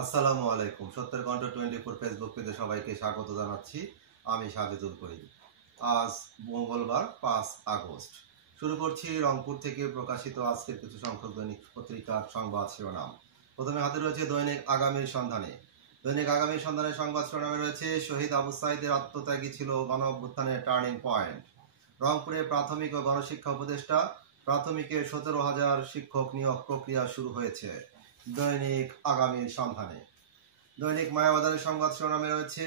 আসসালামু আলাইকুম। সত্যের কণ্ঠ 24 ফেসবুক পেজে সবাইকে স্বাগত জানাচ্ছি। আমি সাজেদুল করিম। আজ মঙ্গলবার ৫ আগস্ট। শুরু করছি রংপুর থেকে প্রকাশিত আজকের কিছু সংখ্যক দৈনিক পত্রিকার সংবাদ শিরোনাম। প্রথমে হাতে রয়েছে দৈনিক আগামীর সন্ধানে। দৈনিক আগামীর সন্ধানের সংবাদ শিরোনামে রয়েছে শহীদ আবু সাঈদের আত্মত্যাগী ছিল গণ অভ্যুত্থানের টার্নিং পয়েন্ট। রংপুরে প্রাথমিক ও গণশিক্ষা উপদেষ্টা প্রাথমিকে ১৭,০০০ শিক্ষক নিয়োগ প্রক্রিয়া শুরু হয়েছে। দৈনিক আগামীর সন্ধানে। দৈনিক মায়াবাজারের সংবাদ শিরোনামে রয়েছে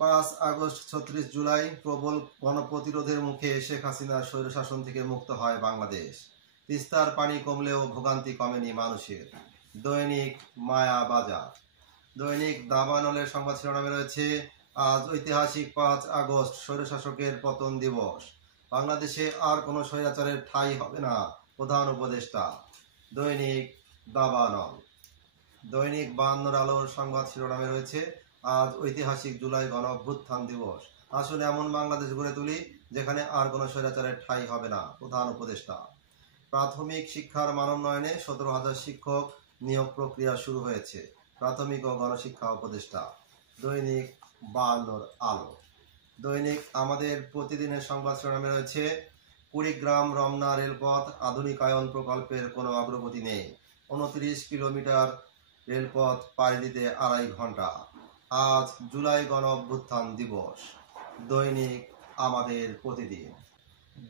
৫ আগস্ট ৩৬ জুলাই প্রবল গণপ্রতিরোধের মুখে শেখ হাসিনার স্বৈরশাসন থেকে মুক্ত হয় বাংলাদেশ। তিস্তার পানি কমলেও ভোগান্তি কমেনি মানুষের। দৈনিক মায়াবাজার। দৈনিক দাবানলের সংবাদ শিরোনামে রয়েছে আজ ঐতিহাসিক ৫ আগস্ট স্বৈরশাসকের পতন দিবস। বাংলাদেশে আর কোনো স্বৈরাচারের ঠাঁই হবে না, প্রধান উপদেষ্টা। দৈনিক দাবানল। দৈনিক ৫২ আলোর সংবাদ শিরোনামে রয়েছে আজ ঐতিহাসিক জুলাই গণ অভ্যুত্থান দিবস। আসুন এমন বাংলাদেশ গড়ে তুলি যেখানে আর কোনো স্বৈরাচারের ঠাঁই হবে না, প্রধান উপদেষ্টা। প্রাথমিক শিক্ষার মানোন্নয়নে ১৭,০০০ শিক্ষক নিয়োগ প্রক্রিয়া শুরু হয়েছে। প্রাথমিক ও গণশিক্ষা উপদেষ্টা। দৈনিক ৫২ আলো। দৈনিক আমাদের প্রতিদিনের সংবাদ শিরোনামে রয়েছে কুড়িগ্রাম রমনা রেলপথ আধুনিকায়ন প্রকল্পের কোনো অগ্রগতি নেই। ২৯ কিলোমিটার রেলপথ পাড়ি দিতে ২.৫ ঘন্টা। আজ জুলাই গণ অভ্যুত্থান দিবস। দৈনিক আমাদের প্রতিদিন।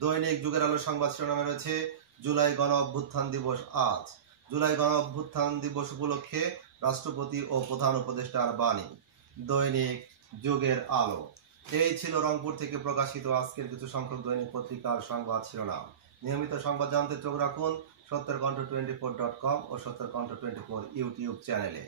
দৈনিক যুগের আলো সংবাদ শিরোনামে রয়েছে জুলাই গণ অভ্যুত্থান দিবস আজ। জুলাই গণ অভ্যুত্থান দিবস উপলক্ষে রাষ্ট্রপতি ও প্রধান উপদেষ্টার বাণী। দৈনিক যুগের আলো। এই ছিল রংপুর থেকে প্রকাশিত আজকের কিছু সংখ্যক দৈনিক পত্রিকার সংবাদ শিরোনাম। নিয়মিত সংবাদ জানতে চোখ রাখুন সত্যের কণ্ঠ 24.com ও সত্যের কণ্ঠ 24 ইউটিউব চ্যানেলে।